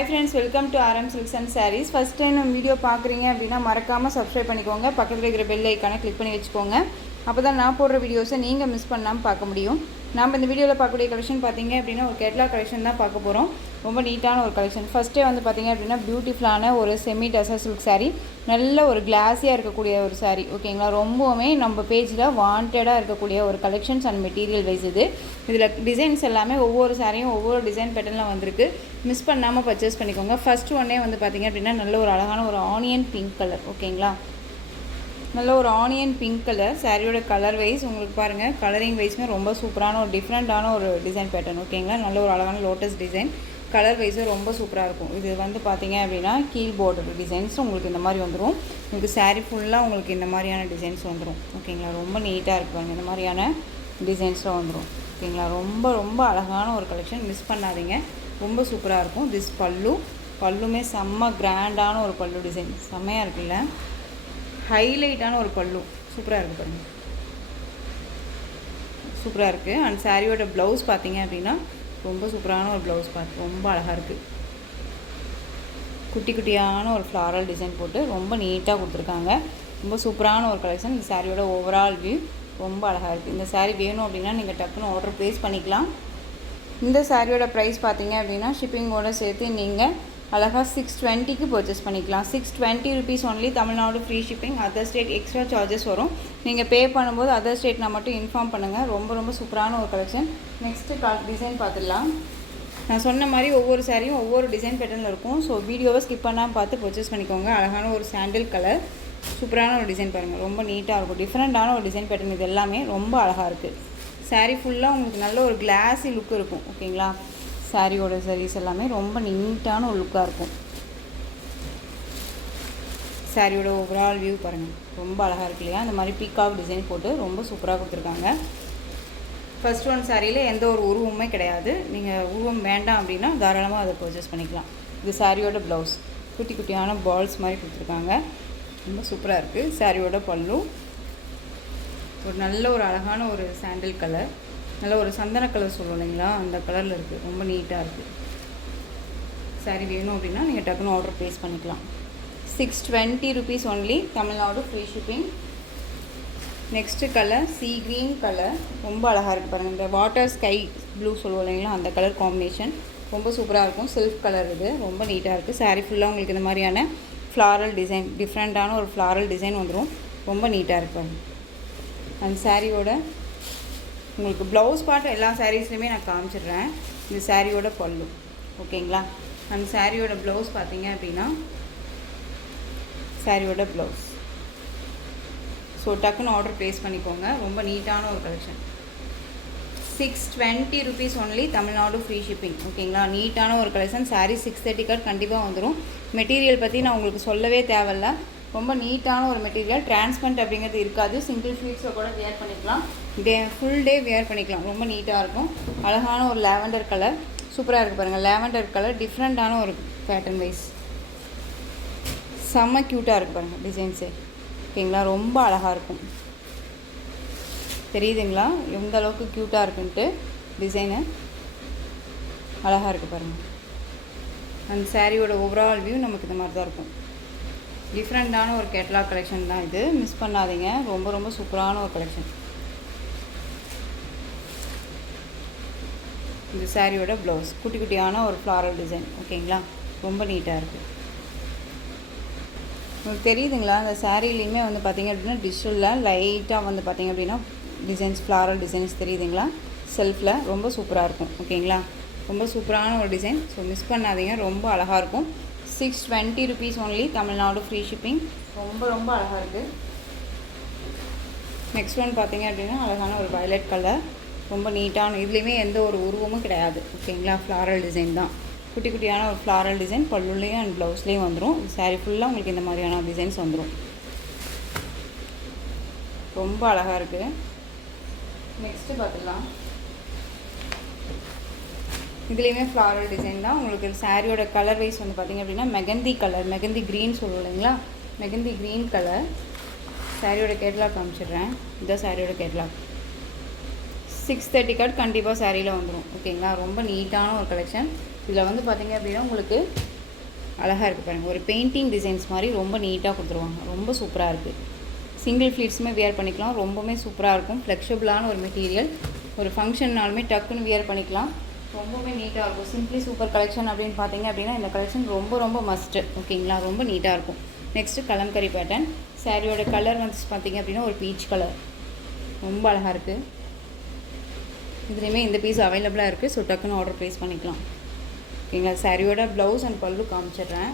Hi friends, welcome to RM Silks and Sarees. First time நம்ம video பார்க்குறீங்க அப்படின்னா மறக்காமல் சப்ஸ்கிரைப் பண்ணிக்கோங்க. பக்கத்தில் இருக்கிற பெல் ஐக்கானை கிளிக் பண்ணி வச்சுக்கோங்க. அப்போ தான் நான் போடுற வீடியோஸை நீங்கள் மிஸ் பண்ணாமல் பார்க்க முடியும். நம்ம இந்த வீடியோவில் பார்க்கக்கூடிய கலெக்ஷன் பார்த்தீங்க அப்படின்னா ஒரு கேட்லாக் கலெக்ஷன் தான் பார்க்க போகிறோம். ரொம்ப நீட்டான ஒரு கலெக்ஷன். ஃபஸ்ட்டே வந்து பார்த்தீங்க அப்படின்னா பியூட்டிஃபுல்லான ஒரு செமி டசர் சில்க் சாரீ, நல்ல ஒரு கிளாஸியாக இருக்கக்கூடிய ஒரு சாரீ. ஓகேங்களா, ரொம்பவுமே நம்ம பேஜில் வாண்டடாக இருக்கக்கூடிய ஒரு கலெக்ஷன்ஸ் அண்ட் மெட்டீரியல் வைஸ் இதில் டிசைன்ஸ் எல்லாமே ஒவ்வொரு சாரியும் ஒவ்வொரு டிசைன் பேட்டர்னில் வந்திருக்கு. மிஸ் பண்ணாமல் பர்ச்சேஸ் பண்ணிக்கோங்க. ஃபஸ்ட்டு ஒன்றே வந்து பார்த்திங்க அப்படின்னா நல்ல ஒரு அழகான ஒரு ஆனியன் பிங்க் கலர். ஓகேங்களா, நல்ல ஒரு ஆனியன் பிங்க் கலர் சாரியோட கலர் வைஸ் உங்களுக்கு பாருங்கள், கலரிங் வைஸுமே ரொம்ப சூப்பரான ஒரு டிஃப்ரெண்ட்டான ஒரு டிசைன் பேட்டர்ன். ஓகேங்களா, நல்ல ஒரு அழகான லோட்டஸ் டிசைன், கலர் வைஸும் ரொம்ப சூப்பராக இருக்கும். இது வந்து பார்த்திங்க அப்படின்னா கீழ் பார்டர் டிசைன்ஸ் உங்களுக்கு இந்த மாதிரி வந்துடும். உங்களுக்கு சாரீ ஃபுல்லாக உங்களுக்கு இந்த மாதிரியான டிசைன்ஸ் வந்துடும். ஓகேங்களா, ரொம்ப நீட்டாக இருக்குவாங்க, இந்த மாதிரியான டிசைன்ஸில் வந்துடும். ஓகேங்களா, ரொம்ப ரொம்ப அழகான ஒரு கலெக்ஷன், மிஸ் பண்ணாதீங்க, ரொம்ப சூப்பராக இருக்கும். திஸ் பல்லுமே செம்ம கிராண்டான ஒரு பல்லு டிசைன், செம்மையாக இருக்குல்ல, ஹைலைட்டான ஒரு பல்லு, சூப்பராக இருக்குது பாருங்கள், சூப்பராக இருக்குது. அண்ட் சாரியோட ப்ளவுஸ் பார்த்தீங்க அப்படின்னா ரொம்ப சூப்பரான ஒரு ப்ளவுஸ் பார்த்து ரொம்ப அழகாக இருக்குது. குட்டி குட்டியான ஒரு ஃப்ளாரல் டிசைன் போட்டு ரொம்ப நீட்டாக கொடுத்துருக்காங்க. ரொம்ப சூப்பரான ஒரு கலெக்ஷன். இந்த சாரியோட ஓவரால் வியூ ரொம்ப அழகாக இருக்குது. இந்த சாரீ வேணும் அப்படின்னா நீங்கள் டக்குன்னு ஆர்டர் ப்ளேஸ் பண்ணிக்கலாம். இந்த சாரியோட ப்ரைஸ் பார்த்தீங்க அப்படின்னா ஷிப்பிங்கோடு சேர்த்து நீங்கள் அழகாக 620க்கு பர்ச்சேஸ் பண்ணிக்கலாம். 620 rupees only. Tamil Nadu free shipping. Other state extra charges வரும். நீங்கள் பே பண்ணும்போது அதர் ஸ்டேட் நான் மட்டும் இன்ஃபார்ம் பண்ணுங்கள். ரொம்ப ரொம்ப சூப்பரான ஒரு கலெக்ஷன். நெக்ஸ்ட்டு டிசைன் பார்த்துடலாம். நான் சொன்ன மாதிரி ஒவ்வொரு சாரியும் ஒவ்வொரு டிசைன் பேட்டர்னில் இருக்கும். ஸோ வீடியோவை ஸ்கிப் பண்ணாமல் பார்த்து பர்ச்சேஸ் பண்ணிக்கோங்க. அழகான ஒரு சாண்டில் கலர், சூப்பரான ஒரு டிசைன் பாருங்கள், ரொம்ப நீட்டாக இருக்கும். டிஃப்ரெண்ட்டான ஒரு டிசைன் பேட்டர்ன். இது எல்லாமே ரொம்ப அழகாக இருக்குது. சாரீ ஃபுல்லாக உங்களுக்கு நல்ல ஒரு கிளாஸி லுக் இருக்கும். ஓகேங்களா, சாரியோட சாரீஸ் எல்லாமே ரொம்ப நீட்டான ஒரு லுக்காக இருக்கும். சாரியோட ஓவரால் வியூ பாருங்கள், ரொம்ப அழகாக இருக்கு இல்லையா. அந்த மாதிரி பீகாக் டிசைன் போட்டு ரொம்ப சூப்பராக கொடுத்துருக்காங்க. ஃபர்ஸ்ட் ஒன் சாரியில் எந்த ஒரு உருவமுமே கிடையாது. நீங்கள் உருவம் வேண்டாம் அப்படின்னா தாராளமாக அதை பர்ச்சேஸ் பண்ணிக்கலாம். இது சாரியோட ப்ளவுஸ், குட்டி குட்டியான பால்ஸ் மாதிரி கொடுத்துருக்காங்க, ரொம்ப சூப்பராக இருக்குது. சாரியோட பல்லு ஒரு நல்ல ஒரு அழகான ஒரு சாண்டில் கலர், நல்ல ஒரு சந்தன கலர் சொல்லுவோம் இல்லைங்களா, அந்த கலரில் இருக்குது, ரொம்ப நீட்டாக இருக்குது. சாரீ வேணும் அப்படின்னா நீங்கள் டக்குன்னு ஆர்டர் ப்ளேஸ் பண்ணிக்கலாம். 620 rupees only. Tamil Nadu free shipping. Next colour sea green colour, ரொம்ப அழகாக இருக்குது பாருங்கள். இந்த வாட்டர் ஸ்கை ப்ளூ சொல்லுவோம் இல்லைங்களா, அந்த கலர் காம்பினேஷன் ரொம்ப சூப்பராக இருக்கும். சில்க் கலர், இது ரொம்ப நீட்டாக இருக்குது. சாரீ ஃபுல்லாக உங்களுக்கு இந்த மாதிரியான ஃப்ளாரல் டிசைன், டிஃப்ரெண்ட்டான ஒரு ஃப்ளாரல் டிசைன் வந்துடும். ரொம்ப நீட்டாக இருப்பாங்க. அந்த சாரியோட உங்களுக்கு ப்ளவுஸ் பார்ட் எல்லா சாரீஸ்லையுமே நான் காமிச்சிடுறேன். இந்த சாரியோட பல்லு. ஓகேங்களா, அந்த சாரியோட ப்ளவுஸ் பார்த்தீங்க அப்படின்னா சாரியோட ப்ளவுஸ். ஸோ டக்குன்னு ஆர்டர் ப்ளேஸ் பண்ணிக்கோங்க. ரொம்ப நீட்டான ஒரு collection. 620 rupees only. Tamil Nadu free shipping. ஓகேங்களா, நீட்டான ஒரு கலெக்ஷன். சாரீ 630 கண்டிப்பாக வந்துடும். மெட்டீரியல் பற்றி நான் உங்களுக்கு சொல்லவே தேவையில்ல, ரொம்ப நீட்டான ஒரு மெட்டீரியல். டிரான்ஸ்பரண்ட் அப்படிங்கிறது இருக்காது. சிங்கிள் ஷீட்ஸில் கூட வியர் பண்ணிக்கலாம், ஃபுல் டே வியர் பண்ணிக்கலாம். ரொம்ப நீட்டாக இருக்கும். அழகான ஒரு லாவெண்டர் கலர், சூப்பராக இருக்குது பாருங்கள். லாவெண்டர் கலர் டிஃப்ரெண்ட்டான ஒரு பேட்டர்ன் வைஸ், செம்ம க்யூட்டாக இருக்குது பாருங்கள் டிசைன்ஸு. ஓகேங்களா, ரொம்ப அழகாக இருக்கும். தெரியுதுங்களா எந்த அளவுக்கு க்யூட்டாக இருக்குன்ட்டு? டிசைனு அழகாக இருக்குது பாருங்கள். அந்த சாரியோட ஓவரால் வியூ நமக்கு இந்த மாதிரி தான் இருக்கும். டிஃப்ரெண்ட்டான ஒரு கேட்லாக் கலெக்ஷன் தான் இது, மிஸ் பண்ணாதீங்க. ரொம்ப ரொம்ப சூப்பரான ஒரு கலெக்ஷன். இந்த சாரியோட ப்ளவுஸ் குட்டி குட்டியான ஒரு ஃப்ளாரல் டிசைன். ஓகேங்களா, ரொம்ப நீட்டாக இருக்குது. உங்களுக்கு தெரியுதுங்களா, அந்த சாரீலையுமே வந்து பார்த்திங்க அப்படின்னா டிஷ்ஷில் லைட்டாக வந்து பார்த்திங்க அப்படின்னா டிசைன்ஸ், ஃப்ளாரல் டிசைன்ஸ் தெரியுதுங்களா செல்ஃபில், ரொம்ப சூப்பராக இருக்கும். ஓகேங்களா, ரொம்ப சூப்பரான ஒரு டிசைன். ஸோ மிஸ் பண்ணாதீங்க, ரொம்ப அழகாக இருக்கும். 620 rupees only. Tamil Nadu free shipping. ரொம்ப ரொம்ப அழகாக இருக்குது. நெக்ஸ்ட் ஒன் பார்த்தீங்க அப்படின்னா அழகான ஒரு வயலட் கலர், ரொம்ப நீட்டான, இதுலேயுமே எந்த ஒரு உருவமும் கிடையாது. ஓகேங்களா, ஃப்ளாரல் டிசைன் தான், குட்டி குட்டியான ஒரு ஃப்ளாரல் டிசைன் பல்லுலேயும் அண்ட் ப்ளவுஸ்லேயும் வந்துடும். சாரீ ஃபுல்லாக உங்களுக்கு இந்த மாதிரியான டிசைன்ஸ் வந்துடும். ரொம்ப அழகாக இருக்குது. நெக்ஸ்ட்டு பார்த்துக்கலாம். இதுலேயுமே ஃப்ளாரல் டிசைன் தான். உங்களுக்கு சாரியோட கலர் வைஸ் வந்து பார்த்திங்க அப்படின்னா மெகந்தி கலர், மெகந்தி க்ரீன் சொல்லுவோம் இல்லைங்களா, மெகந்தி க்ரீன் கலர். சாரியோட கேட்லாக் காமிச்சிடுறேன். இதுதான் சாரியோட கேட்லாக். 630 கண்டிப்பாக சாரியில் வந்துடும். ஓகேங்களா, ரொம்ப நீட்டான ஒரு கலெக்ஷன். இதில் வந்து பார்த்திங்க அப்படின்னா உங்களுக்கு அழகாக இருக்குது பாருங்கள், ஒரு பெயிண்டிங் டிசைன்ஸ் மாதிரி ரொம்ப நீட்டாக கொடுத்துருவாங்க. ரொம்ப சூப்பராக இருக்குது. சிங்கிள் ஃப்ளீட்ஸுமே வியர் பண்ணிக்கலாம். ரொம்பவுமே சூப்பராக இருக்கும். ஃப்ளெக்சிபிளான ஒரு மெட்டீரியல். ஒரு ஃபங்க்ஷன்னாலுமே டக்குன்னு வியர் பண்ணிக்கலாம். ரொம்பவே நீட்டாக இருக்கும். சிம்பிளி சூப்பர் கலெக்ஷன் அப்படின்னு பார்த்தீங்க அப்படின்னா இந்த கலெக்ஷன் ரொம்ப ரொம்ப மஸ்ட்டு. ஓகேங்களா, ரொம்ப நீட்டாக இருக்கும். Next kalamkari pattern. சாரியோட கலர் வந்து பார்த்திங்க அப்படின்னா ஒரு பீச் கலர். ரொம்ப அழகாக இருக்குது. இதுலேயுமே இந்த பீஸ் அவைலபிளாக இருக்குது. ஸோ டக்குன்னு ஆர்டர் ப்ளேஸ் பண்ணிக்கலாம். ஓகேங்களா, சாரியோட ப்ளவுஸ் அண்ட் பல்லு காமிச்சிடுறேன்.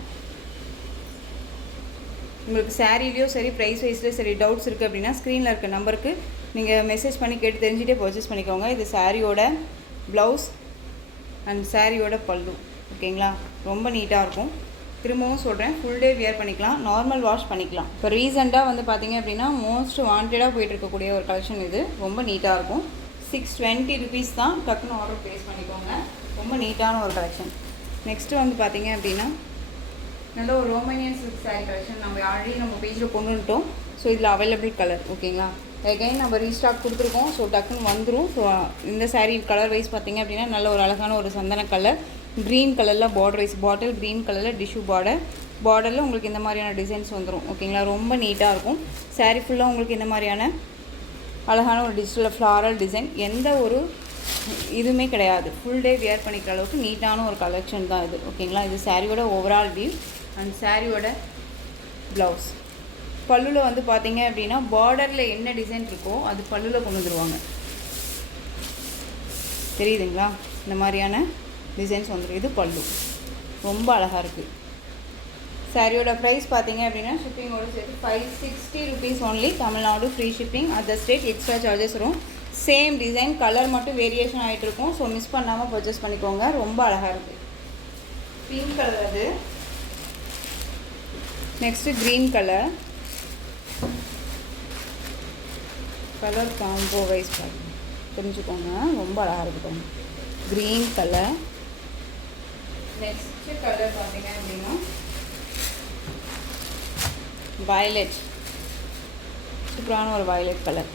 உங்களுக்கு சாரீலேயோ சரி, ப்ரைஸ் வைஸ்லேயும் சரி டவுட்ஸ் இருக்குது அப்படின்னா ஸ்க்ரீனில் இருக்க நம்பருக்கு நீங்கள் மெசேஜ் பண்ணி கேட்டு தெரிஞ்சுட்டே பர்ச்சேஸ் பண்ணிக்கோங்க. இது சாரியோட ப்ளவுஸ் அண்ட் சாரியோட பல்லு. ஓகேங்களா, ரொம்ப நீட்டாக இருக்கும். திரும்பவும் சொல்கிறேன், ஃபுல் டே வியர் பண்ணிக்கலாம், நார்மல் வாஷ் பண்ணிக்கலாம். இப்போ ரீசெண்டாக வந்து பார்த்திங்க அப்படின்னா மோஸ்ட் வாண்டடாக போயிட்டு இருக்கக்கூடிய ஒரு கலெக்ஷன் இது. ரொம்ப நீட்டாக இருக்கும். 620 rupees தான். டக்குன்னு ஆர்டர் ப்ளேஸ் பண்ணிக்கோங்க. ரொம்ப நீட்டான ஒரு கலெக்ஷன். நெக்ஸ்ட்டு வந்து பார்த்திங்க அப்படின்னா நல்ல ஒரு ரோமானியன் சில்க் சாரீ கலெக்ஷன் நம்ம பேஜில் கொண்டு வந்துட்டோம். ஸோ இதில் அவைலபிள் கலர். ஓகேங்களா, அகைன் நம்ம ரீஸ்டாக் கொடுத்துருக்கோம். ஸோ டக்குன்னு வந்துடும். ஸோ இந்த சாரீ கலர் வைஸ் பார்த்திங்க அப்படின்னா நல்ல ஒரு அழகான ஒரு சந்தன கலர், க்ரீன் கலரில் பார்டர் வைஸ், பாட்டில் க்ரீன் கலரில் டிஷ்யூ பார்டரில் உங்களுக்கு இந்த மாதிரியான டிசைன்ஸ் வந்துடும். ஓகேங்களா, ரொம்ப நீட்டாக இருக்கும். சாரீ ஃபுல்லாக உங்களுக்கு இந்த மாதிரியான அழகான ஒரு டிஜிட்டல் ஃப்ளாரல் டிசைன். எந்த ஒரு இதுவுமே கிடையாது. ஃபுல் டே வியர் பண்ணிக்கிற அளவுக்கு நீட்டான ஒரு கலெக்ஷன் தான் இது. ஓகேங்களா, இது சாரியோட ஓவரால் வியூ அண்ட் சாரியோட ப்ளவுஸ். பல்லுவில் வந்து பார்த்தீங்க அப்படின்னா பார்டரில் என்ன டிசைன் இருக்கோ அது பல்லுவில் கொண்டு வந்துடுவாங்க. தெரியுதுங்களா, இந்த மாதிரியான டிசைன்ஸ் வந்துடும். இது பல்லு. ரொம்ப அழகாக இருக்குது. சாரியோட ப்ரைஸ் பார்த்தீங்க அப்படின்னா ஷிப்பிங்கோடு சேர்த்து 560 rupees only. Tamil Nadu free shipping. Other state extra charges வரும். சேம் டிசைன், கலர் மட்டும் வேரியேஷன் ஆகிட்டு இருக்கும். ஸோ மிஸ் பண்ணாமல் பர்ச்சேஸ் பண்ணிக்கோங்க. ரொம்ப அழகாக இருக்குது. பிங்க் கலர் அது. Next green colour. Colour combo wise பாருங்க, தெரிஞ்சுக்கோங்க. ரொம்ப அழகாக இருக்குது. Green colour. நெக்ஸ்ட்டு கலர் பார்த்தீங்க அப்படின்னா வயலட். சூப்பரான ஒரு வயலட் கலர்.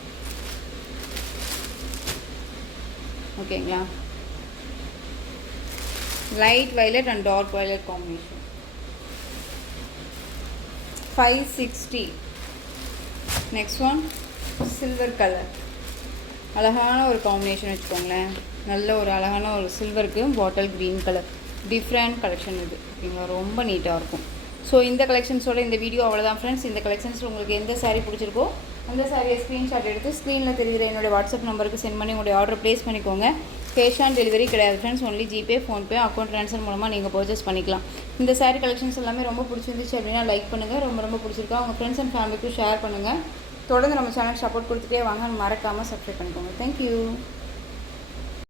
ஓகேங்களா, light violet and dark violet combination. 560. Next one silver colour. அழகான ஒரு காம்பினேஷன் வச்சுக்கோங்களேன். நல்ல ஒரு அழகான ஒரு சில்வருக்கு bottle green colour. Different collection இது. ஓகேங்களா, ரொம்ப நீட்டாக இருக்கும். ஸோ இந்த கலெக்ஷன்ஸோட இந்த வீடியோ அவ்வளோதான் ஃப்ரெண்ட்ஸ். இந்த கலெக்ஷன்ஸில் உங்களுக்கு எந்த சாரீ பிடிச்சிருக்கோ அந்த சாரியை ஸ்க்ரீன்ஷாட் எடுத்து ஸ்க்ரீனில் தெரிகிற என்னோடய வாட்ஸ்அப் நம்பருக்கு சென்ட் பண்ணி உங்களுடைய ஆர்டர் ப்ளேஸ் பண்ணிக்கோங்க. கேஷ் ஆன் டெலிவரி கிடையாது friends. Only GPay, PhonePe, account transfer மூலமாக நீங்கள் பர்ச்சேஸ் பண்ணிக்கலாம். இந்த சாரீ கலெக்ஷன்ஸ் எல்லாமே ரொம்ப பிடிச்சிருந்துச்சு அப்படின்னா லைக் பண்ணுங்கள். ரொம்ப பிடிச்சிருக்கா உங்கள் ஃப்ரெண்ட்ஸ் அண்ட் ஃபேமிலிக்கும் ஷேர் பண்ணுங்கள். தொடர்ந்து நம்ம சேனல் சப்போர்ட் கொடுத்துட்டே வாங்க. மறக்காமல் சப்ஸ்கிரைப் பண்ணிக்கோங்க. தேங்க்யூ.